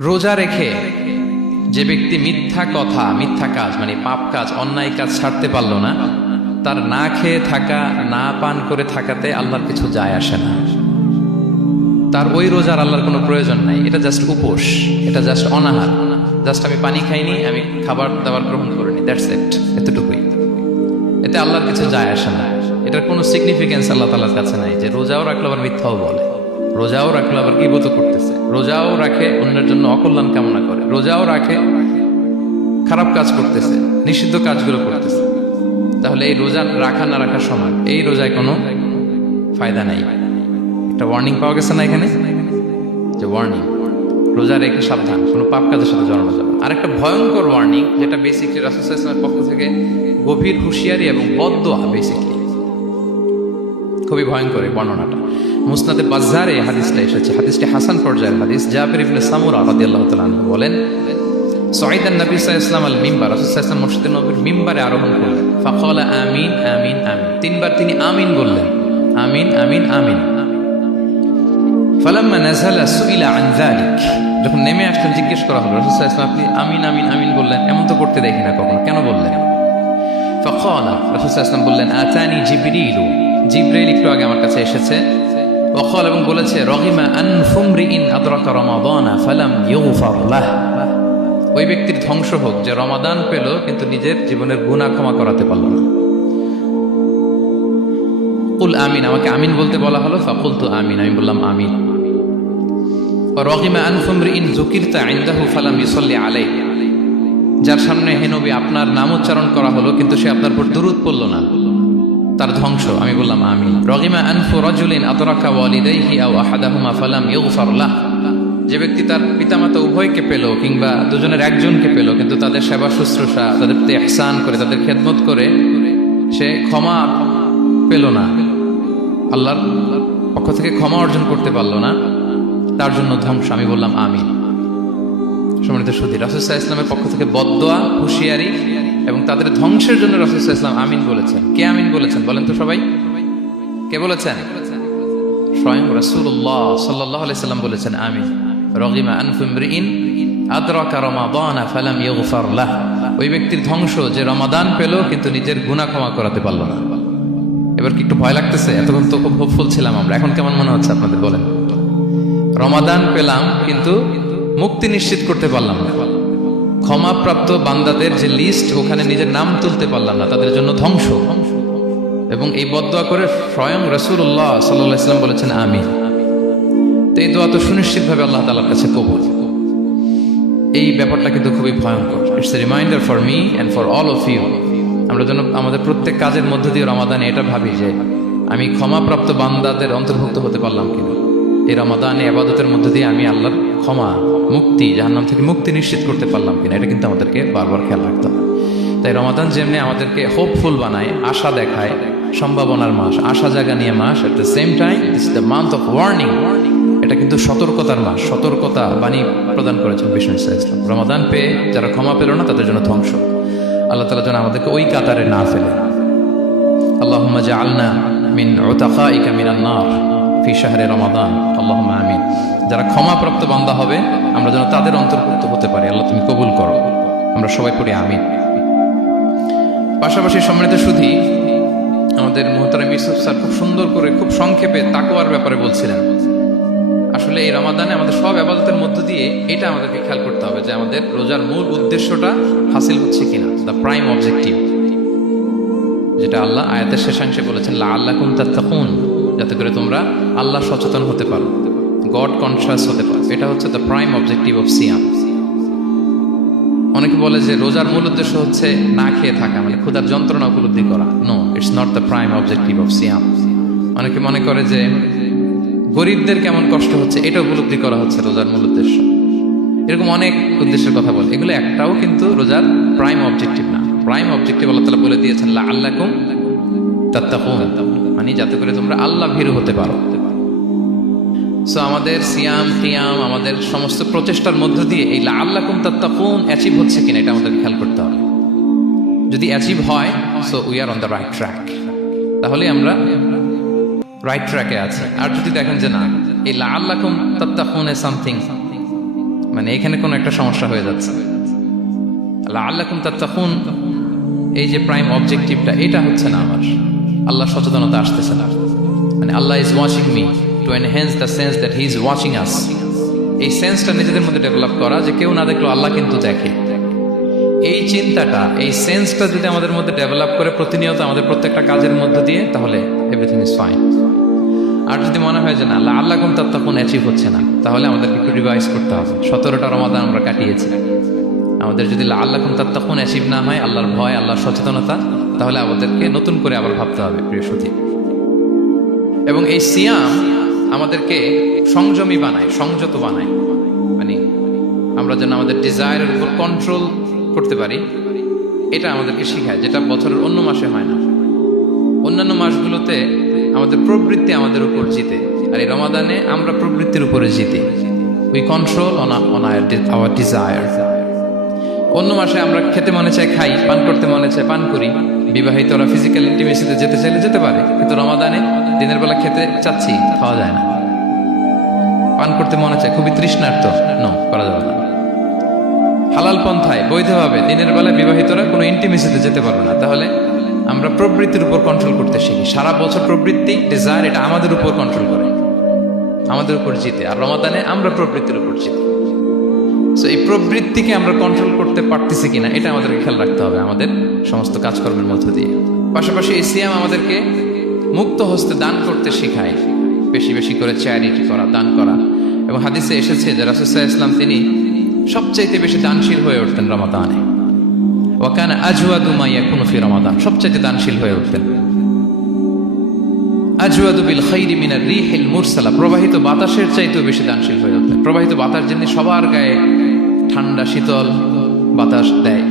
রোজা রেখে যে ব্যক্তি মিথ্যা কথা, মিথ্যা কাজ মানে পাপ কাজ, অন্যায় কাজ ছাড়তে পারলো না, তার না খেয়ে থাকা, না পান করে থাকাতে আল্লাহর কিছু যায় আসে না। তার ওই রোজার আল্লাহর কোনো প্রয়োজন নাই। এটা জাস্ট উপোস, এটা জাস্ট অনাহার, জাস্ট আমি পানি খাইনি, আমি খাবার দাবার গ্রহণ করিনি, দ্যাটস ইট, এতটুকুই। এতে আল্লাহর কিছু যায় আসে না। এটার কোনো সিগনিফিকেন্স আল্লাহ তাআলার কাছে নাই যে রোজাও রাখলো আবার মিথ্যাও বলে, রোজাও রাখলো আবার গীবত করতেছে, রোজাও রাখে অন্যের জন্য অকল্যাণ কামনা করে, রোজাও রাখে খারাপ কাজ করতেছে, নিষিদ্ধ কাজগুলো করতেছে। তাহলে এই রোজা রাখা না রাখার সমান, এই রোজায় কোনো ফায়দা নাই। একটা ওয়ার্নিং পাওয়া গেছে না এখানে, যে ওয়ার্নিং, রোজা রেখে সাবধান, কোনো পাপ কাজের সাথে জড়ানো যাবে। আরেকটা ভয়ঙ্কর ওয়ার্নিং, যেটা বেসিকলি রাসূল সাল্লাল্লাহু আলাইহি ওয়াসাল্লামের পক্ষ থেকে গভীর হুঁশিয়ারি এবং বদদোয়া, বেসিকলি খুবই ভয়ঙ্কর এই বর্ণনাটা। মুসনাদে বাজ্জারে হাদিসটা এসেছে, হাদিসটি হাসান পর্যায়ের হাদিস। জাবির ইবনে সামুরা রাদিয়াল্লাহু তাআলা আনহু বলেন, সাইদান নবী সাল্লাল্লাহু আলাইহি ওয়াসাল্লাম আল মিম্বার, রাসূল সাল্লাল্লাহু আলাইহি ওয়াসাল্লাম মসজিদে নববীর মিম্বারে আরোহণ করলেন। ফাকালা আমিন আমিন আমিন, তিনবার তিনি আমিন বললেন, আমিন আমিন আমিন। ফালাম্মা নাযালা সুইলা আন যালিক, যখন নেমে আসলেন জিজ্ঞেস করা হলো, রাসূল সাল্লাল্লাহু আলাইহি ওয়াসাল্লাম আপনি আমিন আমিন আমিন বললেন, এমন তো করতে দেখি না কখনো, কেন বললেন? ফাকালা, রাসূল সাল্লাল্লাহু আলাইহি ওয়াসাল্লাম বললেন, আতানি জিবরিলু, জিবরাইল একটু আগে আমার কাছে এসেছে। ওয়াকাল, এবং বলেছে, রহিমা আনফুমরিইন আদরাকা রমাদানা ফালাম ইউগফার লাহ, ওই ব্যক্তির ধ্বংস হোক যে রমাদান পেল কিন্তু নিজের জীবনের গুনাহ ক্ষমা করাতে পারল না। কুল আমিন, আমাকে আমিন বলতে বলা হলো। ফাকুলতু আমিন, আমি বললাম আমিন। ওয়া রহিমা আনফুমরিইন যুকিরতা ইনদাহু ফালাম ইউসাল্লি আলাইহি, যার সামনে হে নবী আপনার নাম উচ্চারণ করা হলো কিন্তু সে আপনার উপর দুরূদ পড়ল না, তার ধ্বংস। আমি বললাম আমিন। রহিমা আনফু রাজুলিন আদরাকা ওয়ালিদাইহি আও আহাদাহুমা ফালাম ইউগফার লাহ, যে ব্যক্তি তার পিতামাতা উভয়কে পেল কিংবা দুজনের একজনকে পেল কিন্তু তাদের সেবা শুশ্রূষা, তাদের প্রতি ইহসান করে, তাদের খেদমত করে সে ক্ষমা পেল না, আল্লাহর পক্ষ থেকে ক্ষমা অর্জন করতে পারল না, তার জন্য ধ্বংস। আমি বললাম আমিন। সম্মানিত সুধী, রাসূল সাল্লাল্লাহু আলাইহি ওয়াসাল্লামের পক্ষ থেকে বদদোয়া, হুঁশিয়ারি এবং তাদের ধ্বংসের জন্য রাসূল সাল্লাল্লাহু আলাইহি ওয়াসাল্লাম আমিন বলেছেন। কে আমিন বলেছেন বলেন তো সবাই? কে বলেছেন? স্বয়ং রাসূলুল্লাহ সাল্লাল্লাহু আলাইহি ওয়াসাল্লাম বলেছেন আমিন। রগিমা আনফু ইমরিইন আদরাকা রমাদানা ফালাম ইউগফার লাহ, ওই ব্যক্তির ধ্বংস যে রমাদান পেল কিন্তু নিজের গুনাহ ক্ষমা করাতে পারল না। এবার কি একটু ভয় লাগতেছে? এতক্ষণ তো খুব হোপফুল ছিলাম আমরা, এখন কেমন মনে হচ্ছে আপনাদের বলেন? রমাদান পেলাম কিন্তু মুক্তি নিশ্চিত করতে পারলাম না, ক্ষমাপ্রাপ্ত বান্দাদের যে লিস্ট ওখানে নিজের নাম তুলতে পারলাম না, তাদের জন্য ধ্বংস। এবং এই বদদোয়া করে স্বয়ং রাসূলুল্লাহ সাল্লাল্লাহু আলাইহি ওয়াসাল্লাম বলেছেন আমিন। তো এই দোয়া তো সুনিশ্চিতভাবে আল্লাহ তাআলার কাছে কবুল। এই ব্যাপারটা কিন্তু খুবই ভয়ঙ্কর। It's a reminder for me and for all of you. আমরা যেন আমাদের প্রত্যেক কাজের মধ্য দিয়ে রমাদানে এটা ভাবি যে আমি ক্ষমাপ্রাপ্ত বান্দাদের অন্তর্ভুক্ত হতে পারলাম কিনা, এই রমাদানে ইবাদতের মধ্য দিয়ে আমি আল্লাহর ক্ষমা, মুক্তি, জাহান্নাম থেকে মুক্তি নিশ্চিত করতে পারলাম কিনা, এটা কিন্তু আমাদেরকে বারবার খেয়াল রাখতে হবে। তাই রমাদান যেমনি আমাদেরকে হোপফুল বানায়, আশা দেখায়, সম্ভাবনার মাস, আশা জাগা নিয়ে মাস, at the same time this is the month of warning. এটা কিন্তু সতর্কতার মাস, সতর্কতা বাণী প্রদান করেছেন বিষ্ণু ইসলাম। রমাদান পেয়ে যারা ক্ষমা পেল না তাদের জন্য ধ্বংস। আল্লাহ তাআলা যেন আমাদেরকে ওই কাতারে না ফেলে। আল্লাহুম্মা জাআলনা মিন উতাকাইকা মিনান নার ফি শাহরি রমাদান, আল্লাহুম্মা আমিন। যারা ক্ষমাপ্রাপ্ত বান্দা হবে আমরা যেন তাদের অন্তর্ভুক্ত হতে পারি, আল্লাহ তুমি কবুল করো। আমরা সবাই পড়ি আমিন। পাশাপাশি সম্মানিত সুধী, আমাদের মুহতারাম ইউসুফ স্যার খুব সুন্দর করে, খুব সংক্ষেপে তাকওয়ার ব্যাপারে বলছিলেন। আসলে এই রমাদানে আমাদের সব ইবাদতের মধ্য দিয়ে এটা আমাদেরকে খেয়াল করতে হবে যে আমাদের রোজার মূল উদ্দেশ্যটা হাসিল হচ্ছে কিনা, দ্য প্রাইম অবজেক্টিভ, যেটা আল্লাহ আয়াতের শেষাংশে বলেছেন লাআল্লাকুম তাত্তাকুন, যাতে করে তোমরা আল্লাহ সচেতন হতে পারো, গড কনসিয়াস হতে পারো। এটা হচ্ছে দ্য প্রাইম অবজেক্টিভ অফ সিয়াম। অনেকে বলে যে রোজার মূল উদ্দেশ্য হচ্ছে না খেয়ে থাকা, মানে ক্ষুধার যন্ত্রণা উপলব্ধি করা। No, it's not the prime objective of সিয়াম। অনেকে মনে করে যে গরিবদের কেমন কষ্ট হচ্ছে এটা উপলব্ধি করা হচ্ছে রোজার মূল উদ্দেশ্য। এরকম অনেক উদ্দেশ্যের কথা বলে, এগুলো একটাও কিন্তু রোজার প্রাইম অবজেক্টিভ না। প্রাইম অবজেক্টিভ আল্লাহ তাআলা বলে দিয়েছেন লাআল্লাকুম তাত্তাকুন, মানে যাতে করে তোমরা আল্লাহ ভীরু হতে পারো। সো আমাদের সিয়াম, কিয়াম, আমাদের সমস্ত প্রচেষ্টার মধ্য দিয়ে এই লাআল্লাকুম তাত্তাকুন অ্যাচিভ হচ্ছে কিনা এটা আমাদের খেয়াল করতে হবে। যদি অ্যাচিভ হয়, so we are on the right track, তাহলে আমরা রাইট ট্র্যাকে আছে। আর যদি দেখেন যে না, এই লাআল্লাকুম তাত্তাকুন এ সামথিং মানে এখানে কোনো একটা সমস্যা হয়ে যাচ্ছে। লাআল্লাকুম তাত্তাকুন, এই যে প্রাইম অবজেক্টিভটা, এটা হচ্ছে না আমার। আল্লাহ সচেতনতা আসতেছে না, মানে Allah is watching me, to enhance the sense that he is watching us. এই সেন্সটা নিজেদের মধ্যে ডেভেলপ করা যে কেউ না দেখলেও আল্লাহ কিন্তু দেখে। এই চিন্তাটা, এই সেন্সটা যদি আমাদের মধ্যে ডেভেলপ করে প্রতিনিয়ত আমাদের প্রত্যেকটা কাজের মধ্যে দিয়ে, তাহলে এভরিথিং ইজ ফাইন। আর যদি মনে হয় যে না লাআল্লাকুম তাত্তাকুন অ্যাচিভ হচ্ছে না, তাহলে আমাদেরকে একটু রিভাইজ করতে হবে। 17টা রমাদান আমরা কাটিয়েছি, আমাদের যদি লাআল্লাকুম তাত্তাকুন অ্যাচিভ না হয়, আল্লাহর ভয়, আল্লাহর সচেতনতা, তাহলে আমাদেরকে নতুন করে আবার ভাবতে হবে প্রিয় সুধী। এবং এই সিয়াম আমাদেরকে সংযমী বানায়, সংযত বানায়, মানে আমরা যেন আমাদের ডিজায়ারের উপর কন্ট্রোল করতে পারি, এটা আমাদেরকে শেখায়, যেটা বছরের অন্য মাসে হয় না। অন্যান্য মাসগুলোতে আমাদের প্রবৃত্তি আমাদের উপর জিতে, আর এই রমাদানে আমরা প্রবৃত্তির উপরে জিতে। We control on our desire. অন্য মাসে আমরা খেতে মনে চায় খাই, পান করতে মনে চায় পান করি, বিবাহিতরা ফিজিক্যাল ইন্টিমেসিতে যেতে চাইলে যেতে পারে, কিন্তু রমাদানে দিনের বেলা খেতে চাচ্ছি, খাওয়া যায় না। পান করতে মনে চায়, খুবই তৃষ্ণার্ত, নো, করা যাবে না। হালাল পন্থায় বৈধভাবে দিনের বেলা বিবাহিতরা কোনো ইন্টিমেসিতে যেতে পারবে না। তাহলে আমরা প্রবৃত্তির উপর কন্ট্রোল করতে শিখি। সারা বছর প্রবৃত্তি, ডিজায়ার, এটা আমাদের উপর কন্ট্রোল করে, আমাদের উপর জিতে। আর রমাদানে আমরা প্রবৃত্তির উপর জিতি। সো এই প্রবৃত্তিকে আমরা কন্ট্রোল করতে পারতেছি কিনা, এটা আমাদেরকে খেয়াল রাখতে হবে আমাদের সমস্ত কাজকর্মের মধ্য দিয়ে। পাশাপাশি এই সিয়াম আমাদেরকে মুক্ত হস্তে দান করতে শেখায়, বেশি বেশি করে চ্যারিটি করা, দান করা। এবং হাদিসে এসেছে যে রাসূল সাল্লাল্লাহু আলাইহি ওয়াসাল্লাম তিনি সবচাইতে বেশি দানশীল হয়ে উঠতেন রমাদানে। ওয়া কানা আজওয়াদু মা ইয়াকুনু ফি রমাদান, সবচাইতে দানশীল হয়ে উঠতেন। আজওয়াদু বিল খাইরি মিনার রিহিল মুরসালা, প্রবাহিত বাতাসের চাইতেও বেশি দানশীল হয়ে উঠতেন। প্রবাহিত বাতাস যেমনি সবার গায়ে ঠান্ডা শীতল বাতাস দেয়,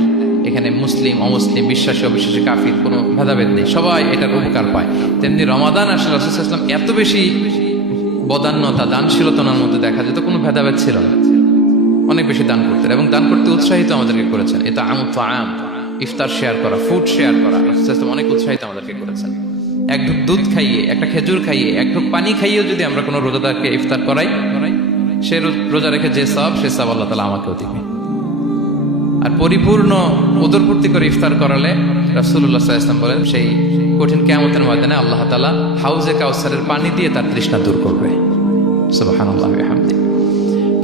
এখানে মুসলিম অমুসলিম, বিশ্বাসী অবিশ্বাসী, কাফির, কোনো ভেদাভেদ নেই, সবাই এটার উপকার পায়। তেমনি রমাদান আসলে রাসূল সাল্লাল্লাহু আলাইহি ওয়াসাল্লাম এত বেশি বদান্যতা, দানশীলতার মধ্যে দেখা যেত, কোনো ভেদাভেদ ছিল না, অনেক বেশি দান করতেন এবং দান করতে উৎসাহিত আমাদেরকে করেছেন। এটা আম, ইফতার শেয়ার করা, ফুড শেয়ার করা, রাসূল সাল্লাল্লাহু আলাইহি ওয়াসাল্লাম অনেক উৎসাহিত আমাদেরকে করেছেন। এক ঢুক দুধ খাইয়ে, একটা খেজুর খাইয়ে, এক ঢুক পানি খাইয়েও যদি আমরা কোনো রোজাদারকে ইফতার করাই, সে রোজা রেখে যে সওয়াব, সে সওয়াব আল্লাহ তাআলা আমাকেও দিবে। আর পরিপূর্ণ উদরপূর্তি করে ইফতার করালে রাসূলুল্লাহ সাল্লাল্লাহু আলাইহি ওয়াসাল্লাম বলেন, সেই কঠিন কিয়ামতের ময়দানে আল্লাহ তাআলা হাউজে কাউসারের পানি দিয়ে তার তৃষ্ণা দূর করবে। সুবহানাল্লাহ ওয়া বিহামদিহি।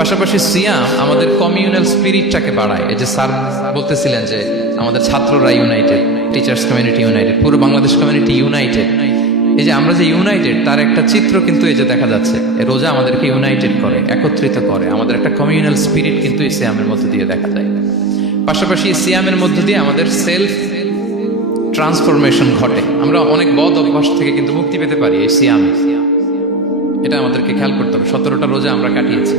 পাশাপাশি সিয়াম আমাদের কমিউনাল স্পিরিটটাকে বাড়ায়। এই যে স্যার বলতেছিলেন যে আমাদের ছাত্ররা ইউনাইটেড, টিচার্স কমিউনিটি ইউনাইটেড, পুরো বাংলাদেশ কমিউনিটি ইউনাইটেড। এই যে আমরা যে ইউনাইটেড, তার একটা চিত্র কিন্তু এই যে দেখা যাচ্ছে। এই রোজা আমাদেরকে ইউনাইটেড করে, একত্রিত করে, আমাদের একটা কমিউনাল স্পিরিট কিন্তু এই সিয়ামের মধ্যে দিয়ে দেখা যায়। পাশাপাশি এই সিয়ামের মধ্য দিয়ে আমাদের সেলফ ট্রান্সফরমেশন ঘটে। আমরা অনেক বদ অভ্যাস থেকে কিন্তু মুক্তি পেতে পারি এই সিয়ামে। এটা আমাদেরকে খেয়াল করতে হবে। 17টা রোজা আমরা কাটিয়েছি।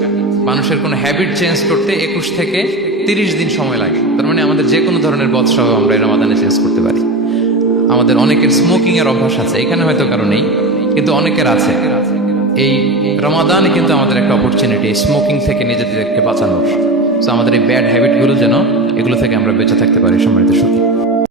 মানুষের কোনো হ্যাবিট চেঞ্জ করতে 21 থেকে 30 দিন সময় লাগে। তার মানে আমাদের যে কোনো ধরনের বদ স্বভাব আমরা এই রমাদানে চেঞ্জ করতে পারি। আমাদের অনেকের স্মোকিং এর অভ্যাস আছে, এখানে হয়তো কারো নেই, কিন্তু অনেকের আছে। এই রমাদানে কিন্তু আমাদের একটা অপরচুনিটি স্মোকিং থেকে নিজেদেরকে বাঁচানোর। তো আমাদের এই ব্যাড হ্যাবিটগুলো যেন, এগুলো থেকে আমরা বেঁচে থাকতে পারি। সম্মানিত সুধী।